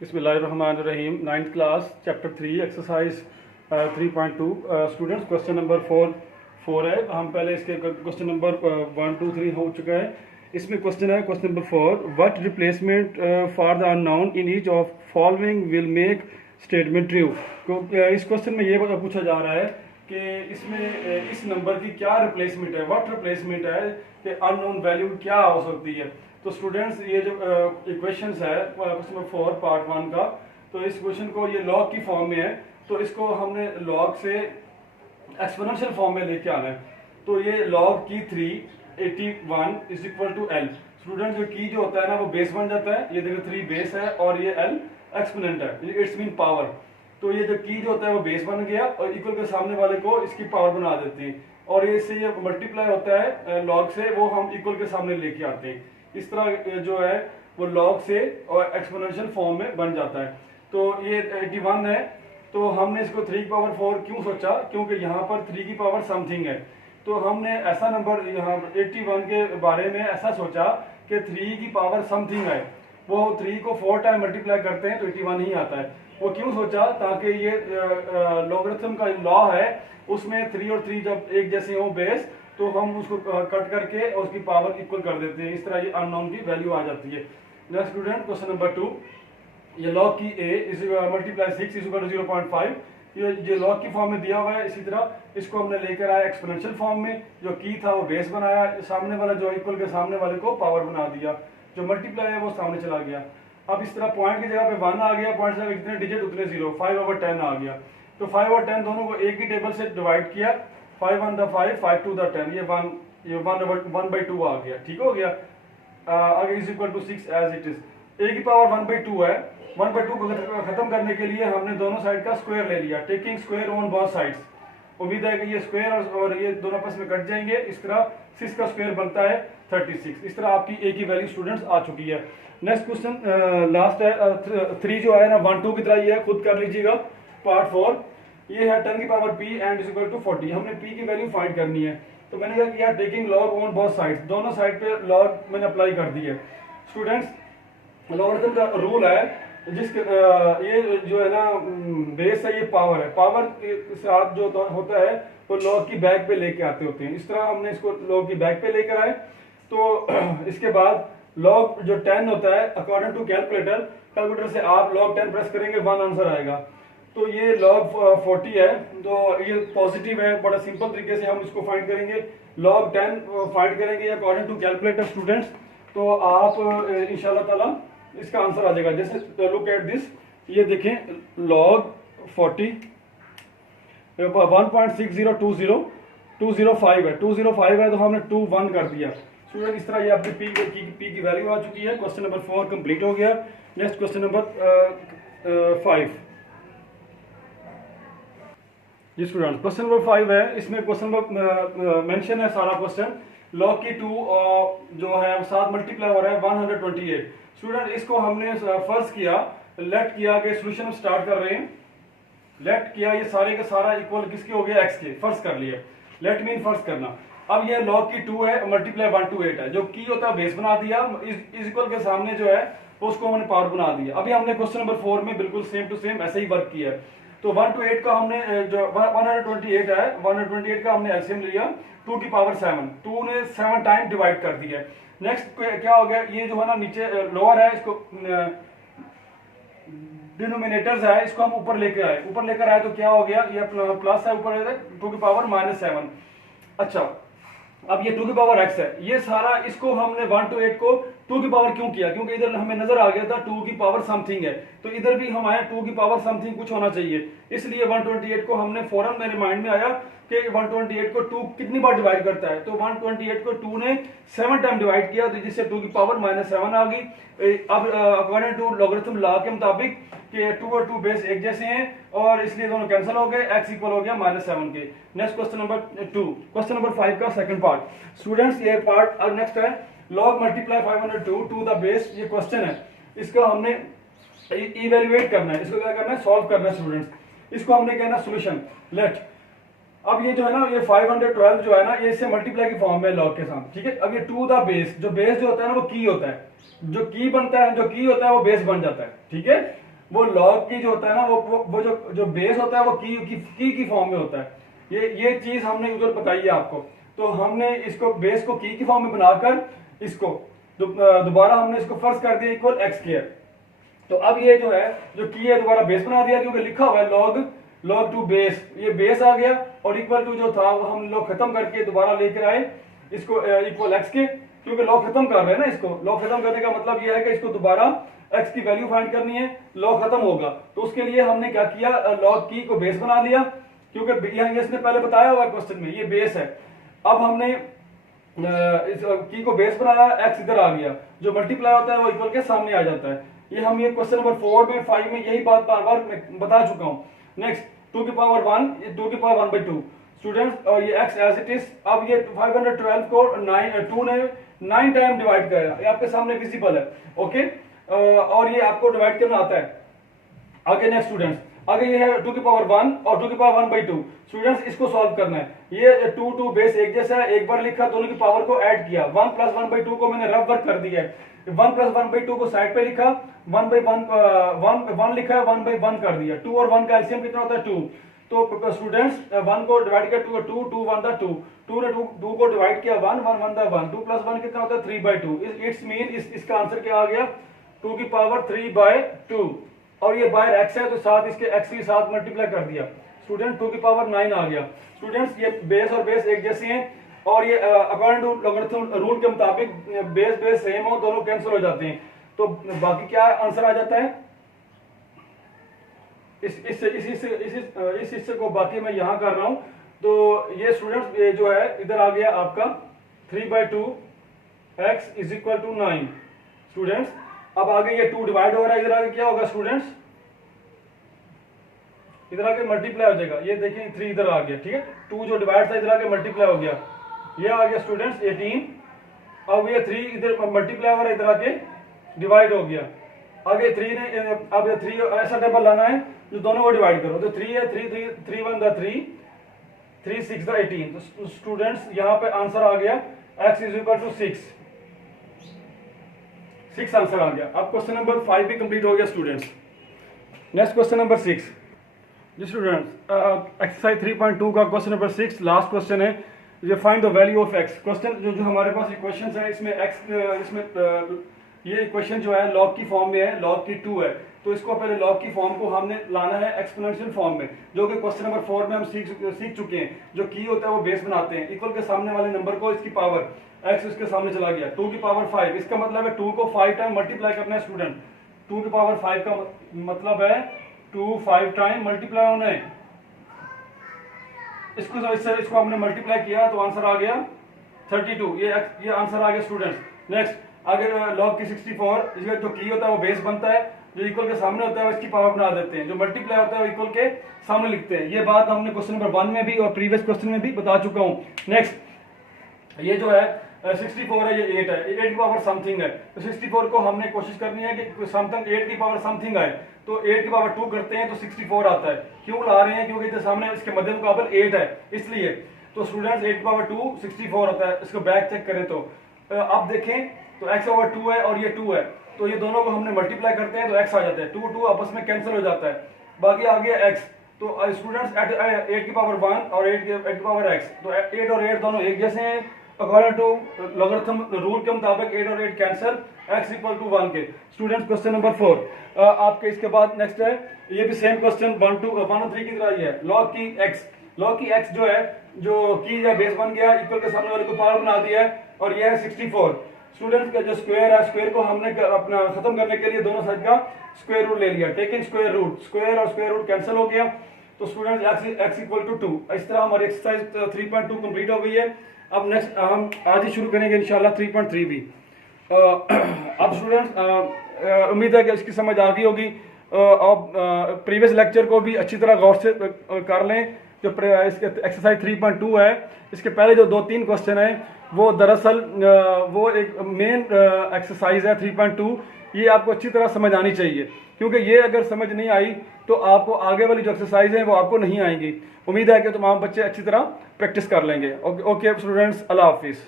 बिस्मिल्लाहिर्रहमानिर्रहीम। 9th class chapter 3 exercise 3.2 students question number 4 है। हम पहले इसके क्वेश्चन नंबर 1 2 3 हो चुका है। इसमें क्वेश्चन है question number 4, what replacement for the unknown in each of following will make statement true. इस क्वेश्चन में ये पूछा जा रहा है कि इसमें इस नंबर की क्या रिप्लेसमेंट है, व्हाट रिप्लेसमेंट है कि अननोन वैल्यू क्या हो सकती है। तो स्टूडेंट्स ये जो इक्वेशंस है क्वेश्चन नंबर 4 पार्ट 1 का, तो इस क्वेश्चन को ये लॉग की फॉर्म में है, तो इसको हमने लॉग से एक्सपोनेंशियल फॉर्म में लेके आना है। तो ये लॉग की 381 is equal to L. Student जो की जो होता है ना वो बेस बन जाता है, ये देखो 3 बेस है और ये एल एक्सपोनेंट है, इट्स मीन पावर। तो ये जो की जो होता है वो बेस बन गया और इक्वल के सामने वाले को इसकी पावर बना देते हैं, और ये इससे ये मल्टीप्लाई होता है लॉग से, वो हम इक्वल के सामने लेके आते हैं। इस तरह जो है वो लॉग से और एक्सपोनेंशियल फॉर्म में बन जाता है। तो ये 81 है, तो हमने इसको 3 की पावर 4 क्यों सोचा, क्योंकि यहाँ पर 3 की पावर समथिंग है। तो हमने ऐसा नंबर यहाँ 81 के बारे में ऐसा सोचा कि 3 की पावर समथिंग है, वो 3 को 4 टाइम मल्टीप्लाई करते हैं तो 81 ही आता है। वो क्यों सोचा, ताकि ये लॉगरिथम का लॉ है उसमें 3 और 3 जब एक जैसे हो बेस, तो हम उसको कट करके और उसकी पावर इक्वल कर देते हैं। इस तरह ये अननोन की वैल्यू आ जाती है। नेक्स्ट स्टूडेंट क्वेश्चन नंबर 2, ये लॉग की a is multiply 6 is equal to 0.5। ये लॉग की फॉर्म में दिया हुआ है। इसी तरह इसको हमने लेकर आया एक्सपोनेंशियल फॉर्म में, जो की था वो बेस बनाया, सामने वाला जो इक्वल के सामने वाले को पावर बना दिया, जो मल्टीप्लाई है वो सामने चला गया। अब इस तरह पॉइंट की जगह पे 1 आ गया, पॉइंट से जितने डिजिट उतने 0, 5/10 आ गया। तो 5 और 10 दोनों को एक ही टेबल से डिवाइड किया, 5 1 द 5, 5 2 द 10, ये 1/2 आ गया, ठीक हो गया। आगे is equal to 6 as it is. A की पावर 1/2 है, 1/2 को खत्म करने के लिए हमने दोनों साइड का स्क्वायर ले लिया, taking square on both sides. उम्मीद है कि ये स्क्वायर और ये दोनों आपस में कट जाएंगे। इस तरह 6 का स्क्वायर बनता है 36। इस तरह आपकी ए की वैल्यू स्टूडेंट्स आ चुकी है। नेक्स्ट क्वेश्चन लास्ट है 3 जो है ना 1 2 की तरह ही है, खुद कर लीजिएगा। पार्ट 4 ये है 10 की power p and is equal to 40। हमने p की वैल्यू फाइंड करनी है, तो मैंने क्या किया, taking log on both sides, दोनों साइड पे लॉग मैंने अप्लाई कर दी है। स्टूडेंट्स लॉगरिथम का रूल है, जिसके ये जो है ना बेस है, ये पावर है, पावर के साथ जो होता है वो लॉग की बैक पे लेके आते होते हैं। इस तरह हमने इसको लॉग की बैक पे लेकर आए। तो इसके बाद लॉग जो 10 होता है, अकॉर्डिंग टू कैलकुलेटर से आप लॉग 10 प्रेस करेंगे 1 आंसर आएगा। तो ये लॉग 40 है, तो ये पॉजिटिव है। बड़ा सिंपल तरीके से हम इसको फाइंड करेंगे, लॉग 10 फाइंड करेंगे अकॉर्डिंग टू कैलकुलेटर स्टूडेंट्स। तो आप इंशाल्लाह ताला इसका आंसर आ जाएगा। जैसे लुक एट दिस, ये देखें लॉग 40 1.6020 205 है, 205 है, तो हमने 21 कर दिया। स्टूडेंट इस तरह ये आपकी पी की वैल्यू आ चुकी है। क्वेश्चन नंबर 4 कंप्लीट हो गया। नेक्स्ट क्वेश्चन नंबर 5 जी स्टूडेंट, क्वेश्चन नंबर 5 है। इसमें क्वेश्चन नंबर मेंशन है सारा क्वेश्चन, लॉग की 2 जो है साथ मल्टीप्लाई हो रहा है 128। स्टूडेंट इसको हमने फर्ज किया, लेट किया कि सोल्यूशन स्टार्ट कर रहे हैं, लेट किया ये सारे का सारा इक्वल किसके हो गया, एक्स के, फर्ज कर लिया। लेट मीन फर्ज करना। अब ये लॉग की 2 है, मल्टीप्लाई 128 है, जो की होता है बेस बना दिया, इस इक्वल के सामने जो है उसको हमने पावर बना दिया। अभी हमने क्वेश्चन नंबर 4 में बिल्कुल सेम टू सेम ऐसे ही वर्क किया है। तो 1 to 8 का हमने जो 128 है, 128 का हमने एलसीएम लिया 2 की पावर 7, 2 ने 7 टाइम डिवाइड कर दिया। नेक्स्ट क्या हो गया, ये जो है ना नीचे लोअर है, इसको डिनोमिनेटर्स है, इसको हम ऊपर लेकर आए, ऊपर लेकर आए तो क्या हो गया, ये प्लस है, ऊपर 2 की पावर -7। अच्छा, अब ये 2 की पावर x है, ये सारा इसको हमने 1 to 8 को 2 की पावर क्यों किया, क्योंकि इधर हमें नजर आ गया था 2 की पावर समथिंग है, तो इधर भी हमारे 2 की पावर समथिंग कुछ होना चाहिए। इसलिए 128 को हमने फौरन मेरे माइंड में आया कि 128 को 2 कितनी बार डिवाइड करता है, तो 128 को 2 ने 7 टाइम डिवाइड किया, तो जिससे 2 की पावर -7 आ गई। अब अकॉर्डिंग टू लॉगरिथम लॉ के मुताबिक कि 2 और 2 बेस एक जैसे हैं, और इसलिए दोनों कैंसिल हो गए, x इक्वल हो गया -7 के। Next question number 2, question number 5 का सेकंड पार्ट। स्टूडेंट्स ये पार्ट और नेक्स्ट है log multiply 502 to the base. ये क्वेश्चन है, इसका हमने इवेल्युएट करना है, इसको क्या करना है, सॉल्व करना है स्टूडेंट्स। इसको हमने कहना सोल्यूशन लेट। अब ये जो है ना, ये 512 जो है ना, ये इससे मल्टीप्लाई की फॉर्म में लॉग के साथ, ठीक है। अब ये टू द बेस, जो बेस जो होता है ना वो की होता है, जो की बनता है, जो की होता है वो बेस बन जाता है, ठीक है। वो लॉग की जो होता है ना वो जो बेस होता है वो की फॉर्म में होता है। ये चीज हमने उधर बताई है आपको। तो हमने इसको बेस को की फॉर्म में बनाकर इसको दोबारा हमने इसको फर्स्ट कर दिया इक्वल एक्स स्क्वायर। तो अब ये जो है जो की है दोबारा बेस बना दिया, क्योंकि लिखा हुआ है लॉग टू बेस, ये बेस आ गया और इक्वल टू जो था वो हम लॉग खत्म करके दोबारा लेकर आए इसको इक्वल एक्स के, क्योंकि लॉग खत्म कर रहे हैं ना इसको। लॉग खत्म करने का मतलब ये है कि इसको दोबारा एक्स की वैल्यू फाइंड करनी है, लॉग खत्म होगा। तो उसके लिए हमने क्या किया, लॉग की को बेस बना लिया, क्योंकि यहाँ इसने पहले बताया हुआ क्वेश्चन में ये बेस है। अब हमने इस की को बेस बनाया, एक्स इधर आ गया, जो मल्टीप्लाई होता है वो इक्वल के सामने आ जाता है। ये क्वेश्चन नंबर 4 में 5 में यही बात बार बार मैं बता चुका हूँ। नेक्स्ट 2 की पावर 1, 2 की पावर 1/2 स्टूडेंट्स, और ये x एज इट इज। अब ये 512 को 2 ने 9 टाइम डिवाइड किया, ये आपके सामने विजिबल है। ओके, और ये आपको डिवाइड करना आता है। आगे नेक्स्ट स्टूडेंट्स, आगे ये है 2 की पावर 1 और 2 की पावर 1/2 स्टूडेंट्स, इसको सॉल्व करना है। ये 2 बेस एक जैसा है, एक बार लिखा, दोनों की पावर को ऐड किया, 1 + 1/2 को मैंने रफ वर्क कर दिया है। 1 + 1/2 को साइड पे लिखा, 1 लिखा है, 1/1 कर दिया। 2 और 1 का एलसीएम कितना होता है 2। तो स्टूडेंट्स 1 को डिवाइड किया 2 2 1 दा 2, 2 ने 2 को डिवाइड किया 1 1 1 दा 1, 2 + 1 कितना होता है 3/2। इट्स मीन इसका आंसर क्या आ गया 2 की पावर 3/2। और ये बाहर x है तो साथ इसके x के साथ मल्टीप्लाई कर दिया स्टूडेंट, 2 की पावर 9 आ गया। स्टूडेंट्स ये बेस और बेस एक जैसे हैं, और ये अकॉर्डिंग टू लॉगरिथम रूल के मुताबिक बेस सेम हो, दोनों कैंसिल हो जाते हैं। तो बाकी क्या आंसर आ जाता है इस हिस्से को, बाकी मैं यहां कर रहा हूं। तो ये स्टूडेंट्स ये जो है इधर आ गया आपका 3/2 x = 9 स्टूडेंट्स। अब आगे ये 2 डिवाइड हो रहा है, इधर आगे क्या होगा स्टूडेंट्स, इधर आके मल्टीप्लाई हो जाएगा। ये देखिए 3 इधर आ गया, ठीक है, 2 जो डिवाइड था इधर आके मल्टीप्लाई हो गया, ये आ गया स्टूडेंट्स 18। अब ये 3 इधर मल्टीप्लाई हो रहा है, इधर आके डिवाइड हो गया। आगे 3 ने अब ये 3 ऐसा टेबल लाना है जो दोनों को डिवाइड करो। तो 3 है, 3 3 3 1 दा 3, 3 6 दा 18। तो स्टूडेंट्स यहाँ पे आंसर आ गया x = 6 आंसर आ गया। अब क्वेश्चन नंबर 5 भी कंप्लीट हो गया स्टूडेंट्स। नेक्स्ट क्वेश्चन नंबर 6 जी स्टूडेंट्स, एक्सरसाइज 3.2 का क्वेश्चन नंबर 6 लास्ट क्वेश्चन है। ये find the value of x। Question जो हमारे पास इक्वेशंस है इसमें ये इक्वेशन जो है लॉग की फॉर्म में है, लॉग की 2 है। तो इसको पहले लॉग की फॉर्म को हमने लाना है एक्सपोनेंशियल फॉर्म में, जो कि क्वेश्चन नंबर 4 में हम सीख चुके हैं। जो की होता है वो बेस बनाते हैं, इक्वल के सामने वाले नंबर को इसकी पावर x उसके सामने चला गया, 2 की पावर 5। इसका मतलब है 2 को 5 टाइम मल्टीप्लाई करना है स्टूडेंट। 2 की पावर 5 का मतलब है 2 5 टाइम मल्टीप्लाई होना है। इसको हमने मल्टीप्लाई किया तो आंसर आ गया 32। ये आंसर आ गया स्टूडेंट्स। नेक्स्ट आगे लॉग की 64, इसका जो की होता है वो बेस बनता है, जो इक्वल के सामने होता है वो इसकी पावर बना देते हैं, जो मल्टीप्लाई होता है वो इक्वल के सामने लिखते हैं। ये बात हमने क्वेश्चन नंबर 1 में भी और प्रीवियस क्वेश्चन में भी बता चुका हूँ। नेक्स्ट ये जो है 64 है, ये 8 है, 8 की पावर समथिंग है। तो 64 को हमने कोशिश करनी है कि समथिंग 8 की पावर समथिंग आए। तो 8 की पावर 2 करते हैं तो 64 आता है। क्यों ला रहे हैं, क्योंकि सामने इसके मध्य मुकाबल 8 है इसलिए। तो स्टूडेंट्स 8 की पावर 2 64 होता है। इसको बैक चेक करें तो अब देखें तो x/2 है और ये 2 है, तो ये दोनों को हमने मल्टीप्लाई करते हैं तो x आ जाता है, 2 2 आपस में कैंसिल हो जाता है। बाकी आ गया x। तो स्टूडेंट्स 8 की पावर 1 और 8 की पावर x, तो 8 और 8 दोनों एक जैसे हैं। अकॉर्डिंग टू लॉगरिथम रूल के मुताबिक 8 और 8 कैंसिल, x = 1 के। स्टूडेंट्स क्वेश्चन नंबर 4 आपके इसके बाद नेक्स्ट है, ये भी सेम क्वेश्चन 1 और 3 की तरह ही है। लॉग की x जो है, जो की या बेस बन गया, इक्वल के सामने वाले को पावर बना दिया है, और ये है 64। स्टूडेंट्स का जो स्क्वायर है, स्क्वायर को हमने अपना खत्म करने के लिए दोनों साइड का स्क्वायर रूट ले लिया, टेकिंग स्क्वायर रूट, स्क्वायर और स्क्वायर रूट कैंसिल हो गया। तो स्टूडेंट्स x = 2। इस तरह हमारी एक्सरसाइज 3.2 कंप्लीट हो गई है। अब नेक्स्ट हम आज ही शुरू करेंगे इंशाल्लाह 3.3 भी। अब स्टूडेंट्स उम्मीद है कि इसकी समझ आ गई होगी। अब प्रीवियस लेक्चर को भी अच्छी तरह गौर से कर लें। जो इसके एक्सरसाइज 3.2 है, इसके पहले जो 2-3 क्वेश्चन है वो दरअसल वो एक मेन एक्सरसाइज है 3.2। ये आपको अच्छी तरह समझ आनी चाहिए, क्योंकि ये अगर समझ नहीं आई तो आपको आगे वाली जो एक्सरसाइज है वो आपको नहीं आएंगी। उम्मीद है कि तमाम बच्चे अच्छी तरह प्रैक्टिस कर लेंगे। ओके स्टूडेंट्स, अल्लाह हाफिज़।